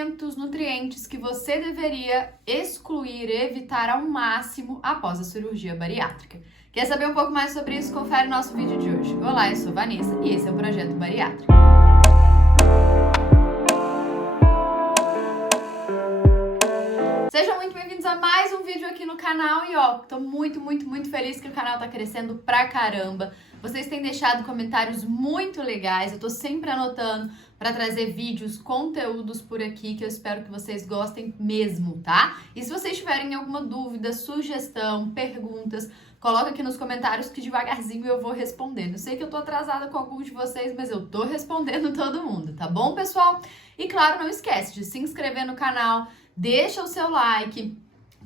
alimentos, nutrientes que você deveria excluir, evitar ao máximo após a cirurgia bariátrica. Quer saber um pouco mais sobre isso? Confere o nosso vídeo de hoje. Olá, eu sou Vanessa e esse é o Projeto Bariátrico. Sejam muito bem-vindos a mais um vídeo aqui no canal e tô muito feliz que o canal tá crescendo pra caramba. Vocês têm deixado comentários muito legais, eu tô sempre anotando para trazer vídeos, conteúdos por aqui que eu espero que vocês gostem mesmo, tá? E se vocês tiverem alguma dúvida, sugestão, perguntas, coloca aqui nos comentários que devagarzinho eu vou respondendo. Eu sei que eu tô atrasada com alguns de vocês, mas eu tô respondendo todo mundo, tá bom, pessoal? E claro, não esquece de se inscrever no canal, deixa o seu like,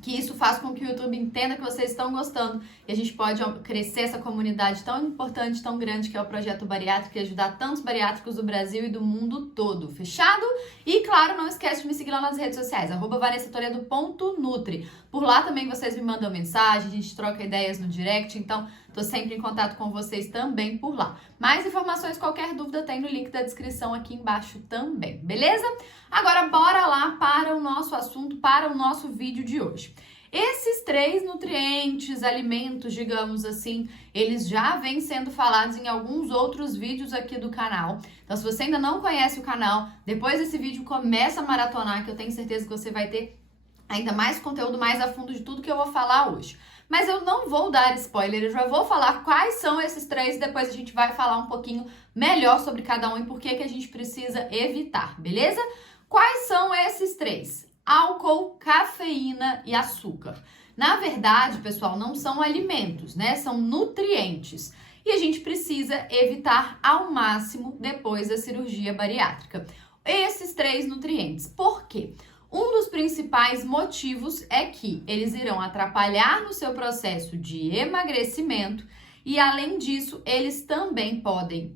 que isso faz com que o YouTube entenda que vocês estão gostando e a gente pode crescer essa comunidade tão importante, tão grande que é o Projeto Bariátrico e ajudar tantos bariátricos do Brasil e do mundo todo. Fechado? E claro, não esquece de me seguir lá nas redes sociais, @vanessatoledo.nutri. Por lá também vocês me mandam mensagem, a gente troca ideias no direct, então tô sempre em contato com vocês também por lá. Mais informações, qualquer dúvida tem no link da descrição aqui embaixo também, beleza? Agora bora lá para o nosso assunto, para o nosso vídeo de hoje. Esses 3 nutrientes, alimentos, digamos assim, eles já vêm sendo falados em alguns outros vídeos aqui do canal. Então, se você ainda não conhece o canal, depois desse vídeo começa a maratonar, que eu tenho certeza que você vai ter ainda mais conteúdo mais a fundo de tudo que eu vou falar hoje. Mas eu não vou dar spoiler, eu já vou falar quais são esses 3 e depois a gente vai falar um pouquinho melhor sobre cada um e por que a gente precisa evitar, beleza? Quais são esses 3? Álcool, cafeína e açúcar. Na verdade, pessoal, não são alimentos, né? São nutrientes. E a gente precisa evitar ao máximo depois da cirurgia bariátrica. Esses 3 nutrientes. Por quê? Um dos principais motivos é que eles irão atrapalhar no seu processo de emagrecimento e, além disso, eles também podem,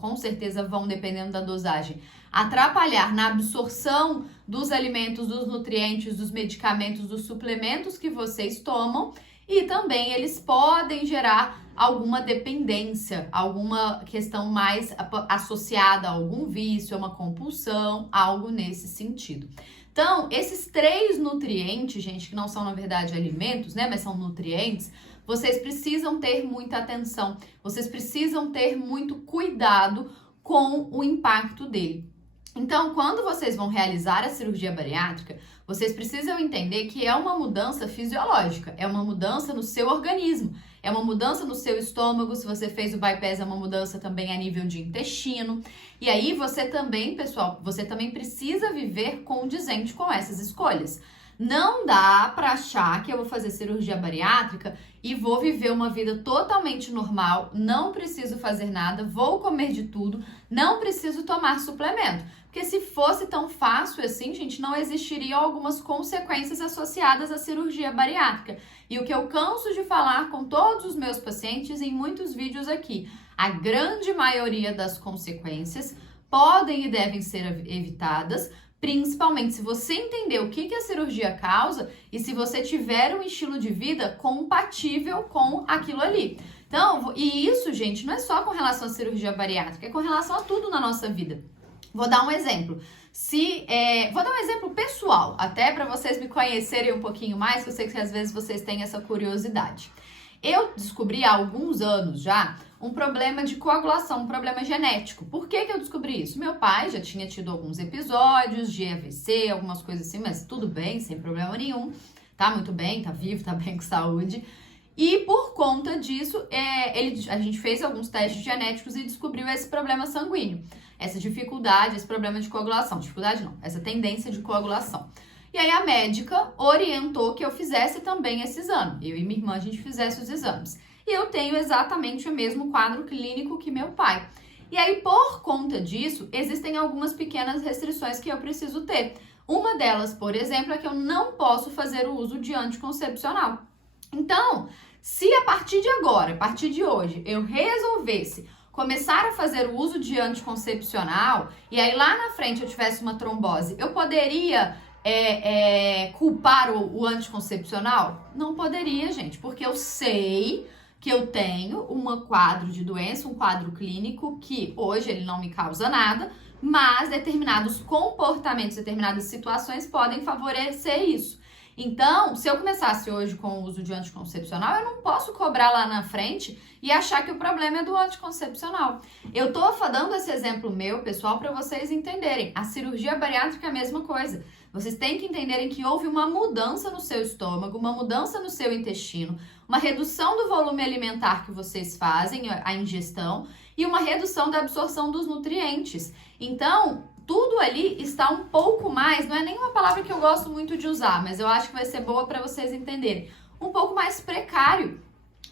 com certeza vão, dependendo da dosagem, atrapalhar na absorção dos alimentos, dos nutrientes, dos medicamentos, dos suplementos que vocês tomam e também eles podem gerar alguma dependência, alguma questão mais associada a algum vício, a uma compulsão, algo nesse sentido. Então, esses 3 nutrientes, gente, que não são na verdade alimentos, né, mas são nutrientes, vocês precisam ter muita atenção, vocês precisam ter muito cuidado com o impacto dele. Então, quando vocês vão realizar a cirurgia bariátrica, vocês precisam entender que é uma mudança fisiológica, é uma mudança no seu organismo, é uma mudança no seu estômago, se você fez o bypass é uma mudança também a nível de intestino. E aí você também, pessoal, você também precisa viver condizente com essas escolhas. Não dá pra achar que eu vou fazer cirurgia bariátrica e vou viver uma vida totalmente normal, não preciso fazer nada, vou comer de tudo, não preciso tomar suplemento. Porque se fosse tão fácil assim, gente, não existiriam algumas consequências associadas à cirurgia bariátrica. E o que eu canso de falar com todos os meus pacientes em muitos vídeos aqui, a grande maioria das consequências podem e devem ser evitadas, principalmente se você entender o que a cirurgia causa e se você tiver um estilo de vida compatível com aquilo ali. Então, e isso, gente, não é só com relação à cirurgia bariátrica, é com relação a tudo na nossa vida. Vou dar um exemplo. Vou dar um exemplo pessoal, até para vocês me conhecerem um pouquinho mais, que eu sei que às vezes vocês têm essa curiosidade. Eu descobri há alguns anos já um problema de coagulação, um problema genético. Por que eu descobri isso? Meu pai já tinha tido alguns episódios de AVC, algumas coisas assim, mas tudo bem, sem problema nenhum. Tá muito bem, tá vivo, tá bem com saúde. E por conta disso, a gente fez alguns testes genéticos e descobriu esse problema sanguíneo. Essa dificuldade, esse problema de coagulação. Dificuldade não, essa tendência de coagulação. E aí a médica orientou que eu fizesse também esse exame. Eu e minha irmã, a gente fizesse os exames. E eu tenho exatamente o mesmo quadro clínico que meu pai. E aí, por conta disso, existem algumas pequenas restrições que eu preciso ter. Uma delas, por exemplo, é que eu não posso fazer o uso de anticoncepcional. Então, se a partir de agora, a partir de hoje, eu resolvesse começar a fazer o uso de anticoncepcional e aí lá na frente eu tivesse uma trombose, eu poderia culpar o anticoncepcional? Não poderia, gente, porque eu sei que eu tenho um quadro de doença, um quadro clínico que hoje ele não me causa nada, mas determinados comportamentos, determinadas situações podem favorecer isso. Então, se eu começasse hoje com o uso de anticoncepcional, eu não posso cobrar lá na frente e achar que o problema é do anticoncepcional. Eu tô dando esse exemplo meu, pessoal, para vocês entenderem. A cirurgia bariátrica é a mesma coisa. Vocês têm que entenderem que houve uma mudança no seu estômago, uma mudança no seu intestino, uma redução do volume alimentar que vocês fazem, a ingestão, e uma redução da absorção dos nutrientes. Então, tudo ali está um pouco mais, não é nenhuma palavra que eu gosto muito de usar, mas eu acho que vai ser boa para vocês entenderem, um pouco mais precário.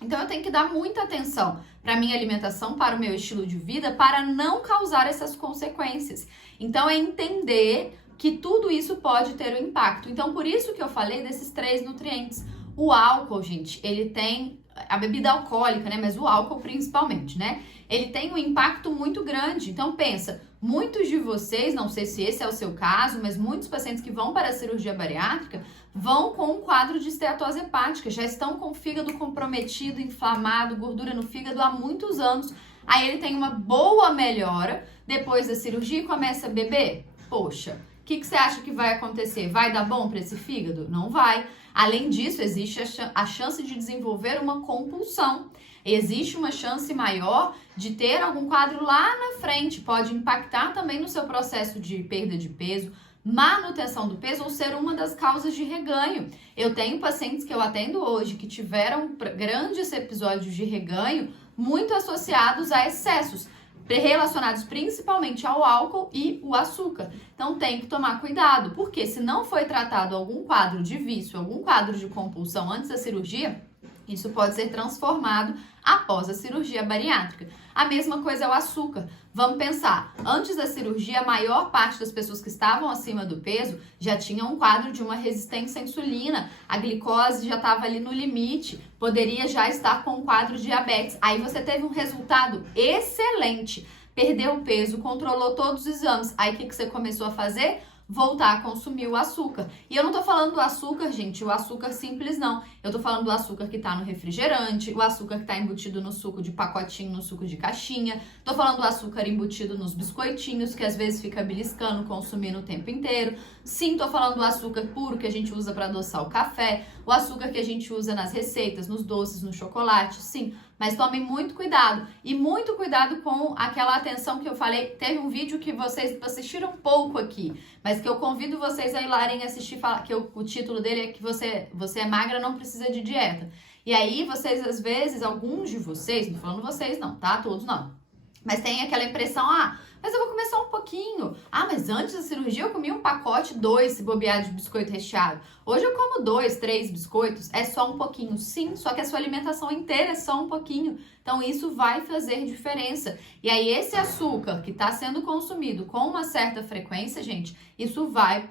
Então eu tenho que dar muita atenção para a minha alimentação, para o meu estilo de vida, para não causar essas consequências. Então é entender que tudo isso pode ter um impacto. Então por isso que eu falei desses 3 nutrientes. O álcool, gente, ele tem a bebida alcoólica, né? Mas o álcool principalmente, né? Ele tem um impacto muito grande. Então pensa, muitos de vocês, não sei se esse é o seu caso, mas muitos pacientes que vão para a cirurgia bariátrica vão com um quadro de esteatose hepática, já estão com o fígado comprometido, inflamado, gordura no fígado há muitos anos. Aí ele tem uma boa melhora depois da cirurgia e começa a beber. Poxa, o que você acha que vai acontecer? Vai dar bom para esse fígado? Não vai. Além disso, existe a chance de desenvolver uma compulsão. Existe uma chance maior de ter algum quadro lá na frente. Pode impactar também no seu processo de perda de peso, manutenção do peso ou ser uma das causas de reganho. Eu tenho pacientes que eu atendo hoje que tiveram grandes episódios de reganho muito associados a excessos, relacionados principalmente ao álcool e o açúcar. Então tem que tomar cuidado, porque se não foi tratado algum quadro de vício, algum quadro de compulsão antes da cirurgia, isso pode ser transformado após a cirurgia bariátrica. A mesma coisa é o açúcar. Vamos pensar, antes da cirurgia, a maior parte das pessoas que estavam acima do peso já tinham um quadro de uma resistência à insulina, a glicose já estava ali no limite, poderia já estar com um quadro de diabetes. Aí você teve um resultado excelente, perdeu o peso, controlou todos os exames. Aí o que você começou a fazer? Voltar a consumir o açúcar. E eu não tô falando do açúcar, gente, o açúcar simples não. Eu tô falando do açúcar que tá no refrigerante, o açúcar que tá embutido no suco de pacotinho, no suco de caixinha. Tô falando do açúcar embutido nos biscoitinhos, que às vezes fica beliscando, consumindo o tempo inteiro. Sim, tô falando do açúcar puro que a gente usa para adoçar o café, o açúcar que a gente usa nas receitas, nos doces, no chocolate, sim. Mas tomem muito cuidado. E muito cuidado com aquela atenção que eu falei. Teve um vídeo que vocês assistiram pouco aqui, mas que eu convido vocês a irem assistir, que o título dele é que você é magra, não precisa de dieta. E aí vocês, às vezes, alguns de vocês, não falando vocês não, tá? Todos não. Mas tem aquela impressão, mas eu vou comer só um pouquinho. Mas antes da cirurgia eu comia um pacote, 2, se bobear, de biscoito recheado. Hoje eu como 2, 3 biscoitos, é só um pouquinho. Sim, só que a sua alimentação inteira é só um pouquinho. Então isso vai fazer diferença. E aí esse açúcar que está sendo consumido com uma certa frequência, gente, isso vai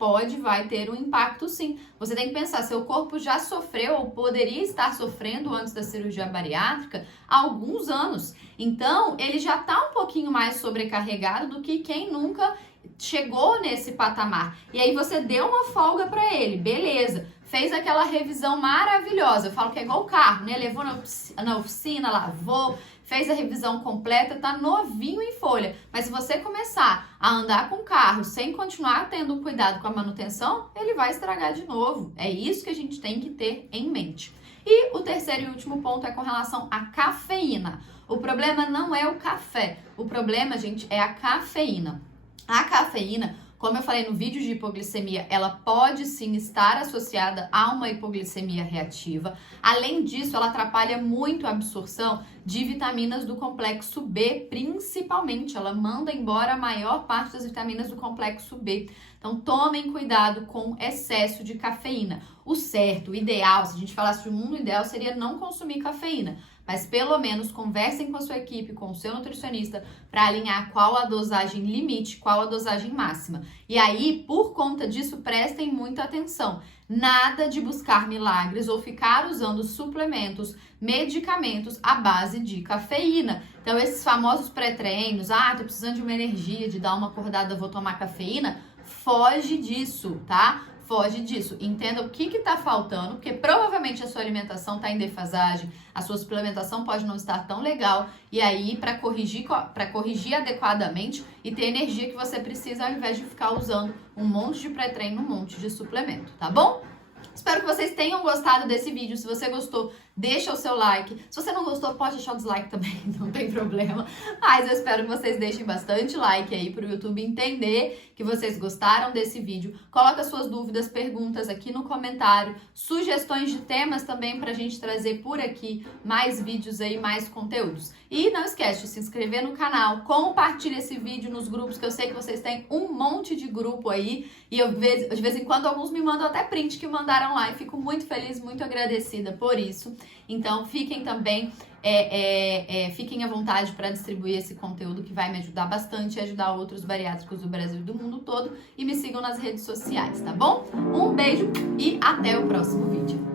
ter um impacto sim. Você tem que pensar, seu corpo já sofreu ou poderia estar sofrendo antes da cirurgia bariátrica há alguns anos. Então ele já está um pouquinho mais sobrecarregado do que quem nunca chegou nesse patamar. E aí você deu uma folga para ele, beleza. Fez aquela revisão maravilhosa. Eu falo que é igual o carro, né? Levou na oficina, lavou, fez a revisão completa, tá novinho em folha. Mas se você começar a andar com o carro sem continuar tendo cuidado com a manutenção, ele vai estragar de novo. É isso que a gente tem que ter em mente. E o terceiro e último ponto é com relação à cafeína. O problema não é o café. O problema, gente, é a cafeína. A cafeína, como eu falei no vídeo de hipoglicemia, ela pode sim estar associada a uma hipoglicemia reativa. Além disso, ela atrapalha muito a absorção de vitaminas do complexo B, principalmente. Ela manda embora a maior parte das vitaminas do complexo B. Então, tomem cuidado com excesso de cafeína. O certo, o ideal, se a gente falasse de um mundo ideal, seria não consumir cafeína. Mas pelo menos conversem com a sua equipe, com o seu nutricionista, para alinhar qual a dosagem limite, qual a dosagem máxima. E aí, por conta disso, prestem muita atenção. Nada de buscar milagres ou ficar usando suplementos, medicamentos à base de cafeína. Então, esses famosos pré-treinos, tô precisando de uma energia, de dar uma acordada, vou tomar cafeína, foge disso, tá? foge disso. Entenda o que está faltando, porque provavelmente a sua alimentação está em defasagem, a sua suplementação pode não estar tão legal, e aí para corrigir adequadamente e ter a energia que você precisa, ao invés de ficar usando um monte de pré-treino, um monte de suplemento, tá bom? Espero que vocês tenham gostado desse vídeo. Se você gostou, deixa o seu like. Se você não gostou, pode deixar o dislike também, não tem problema. Mas eu espero que vocês deixem bastante like aí pro YouTube entender que vocês gostaram desse vídeo. Coloca suas dúvidas, perguntas aqui no comentário. Sugestões de temas também pra gente trazer por aqui mais vídeos aí, mais conteúdos. E não esquece de se inscrever no canal, compartilha esse vídeo nos grupos, que eu sei que vocês têm um monte de grupo aí. E eu, de vez em quando alguns me mandam até print que mandaram lá e fico muito feliz, muito agradecida por isso. Então fiquem também, fiquem à vontade para distribuir esse conteúdo que vai me ajudar bastante e ajudar outros bariátricos do Brasil e do mundo todo. E me sigam nas redes sociais, tá bom? Um beijo e até o próximo vídeo.